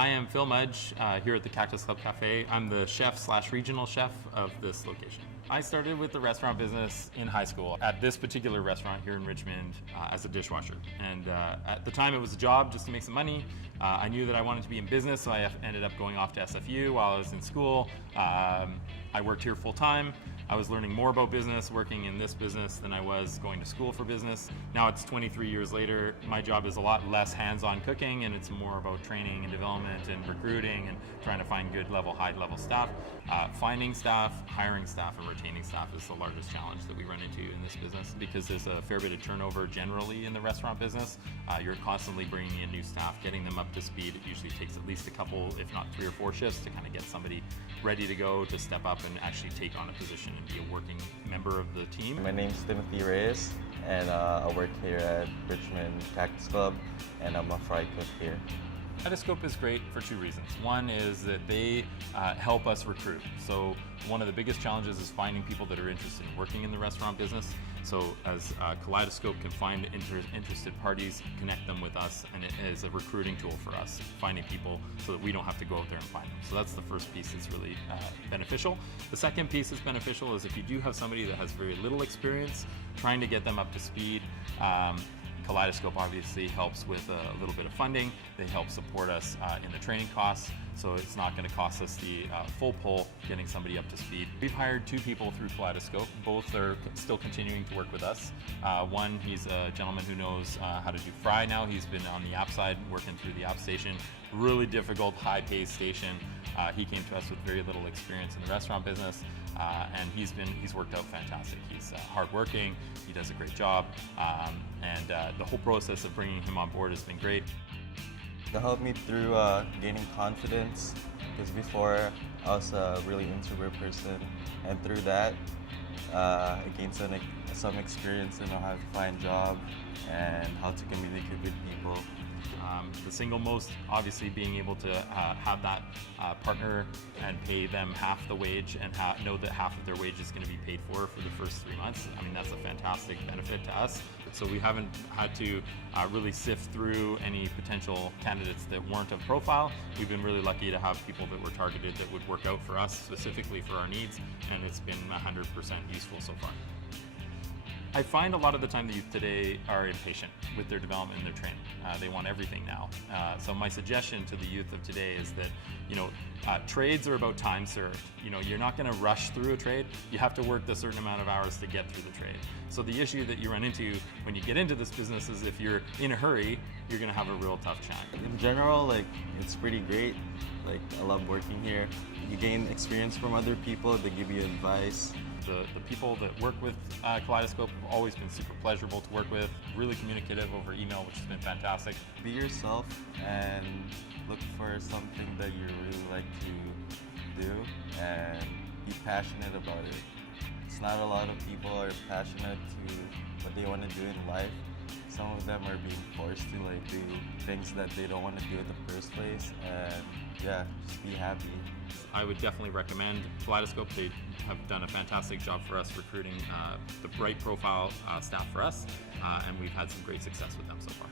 I am Phil Mudge here at the Cactus Club Cafe. I'm the chef/regional chef of this location. I started with the restaurant business in high school at this particular restaurant here in Richmond as a dishwasher. And at the time it was a job just to make some money. I knew that I wanted to be in business, so I ended up going off to SFU while I was in school. I worked here full time. I was learning more about business working in this business than I was going to school for business. Now it's 23 years later. My job is a lot less hands-on cooking, and it's more about training and development and recruiting and trying to find good level, high level staff. Finding staff, hiring staff, and retaining staff is the largest challenge that we run into in this business because there's a fair bit of turnover generally in the restaurant business. You're constantly bringing in new staff, getting them up to speed. It usually takes at least a couple, if not 3 or 4 shifts to kind of get somebody ready to go, to step up and actually take on a position and be a working member of the team. My name is Timothy Reyes, and I work here at Richmond Cactus Club, and I'm a fry cook here. Kaleidoscope is great for 2 reasons. One is that they help us recruit. So one of the biggest challenges is finding people that are interested in working in the restaurant business. So as Kaleidoscope can find interested parties, connect them with us, and it is a recruiting tool for us, finding people so that we don't have to go out there and find them. So that's the first piece that's really beneficial. The second piece that's beneficial is if you do have somebody that has very little experience, trying to get them up to speed. Kaleidoscope obviously helps with a little bit of funding. They help support us in the training costs, so it's not going to cost us the full pull getting somebody up to speed. We've hired 2 people through Kaleidoscope. Both are still continuing to work with us. One, he's a gentleman who knows how to do fry now. He's been on the app side, working through the app station. Really difficult, high-paced station. He came to us with very little experience in the restaurant business, and he's worked out fantastic. He's hardworking. He does a great job, and the whole process of bringing him on board has been great. That helped me through gaining confidence, because before I was a really introvert person, and through that I gained some experience in how to find jobs and how to communicate with people. The single most, obviously, being able to have that partner and pay them half the wage and know that half of their wage is going to be paid for the first 3 months. I mean, that's a fantastic benefit to us. So we haven't had to really sift through any potential candidates that weren't of profile. We've been really lucky to have people that were targeted that would work out for us, specifically for our needs, and it's been 100% useful so far. I find a lot of the time the youth today are impatient with their development and their training. They want everything now. So my suggestion to the youth of today is that, trades are about time served. You're not going to rush through a trade. You have to work the certain amount of hours to get through the trade. So the issue that you run into when you get into this business is if you're in a hurry, you're going to have a real tough time. In general, it's pretty great. I love working here. You gain experience from other people. They give you advice. The people that work with Kaleidoscope have always been super pleasurable to work with, really communicative over email, which has been fantastic. Be yourself and look for something that you really like to do and be passionate about it. It's not a lot of people are passionate to what they want to do in life. Some of them are being forced to do things that they don't want to do in the first place, and yeah, just be happy. I would definitely recommend Kaleidoscope. They have done a fantastic job for us recruiting the right profile staff for us, and we've had some great success with them so far.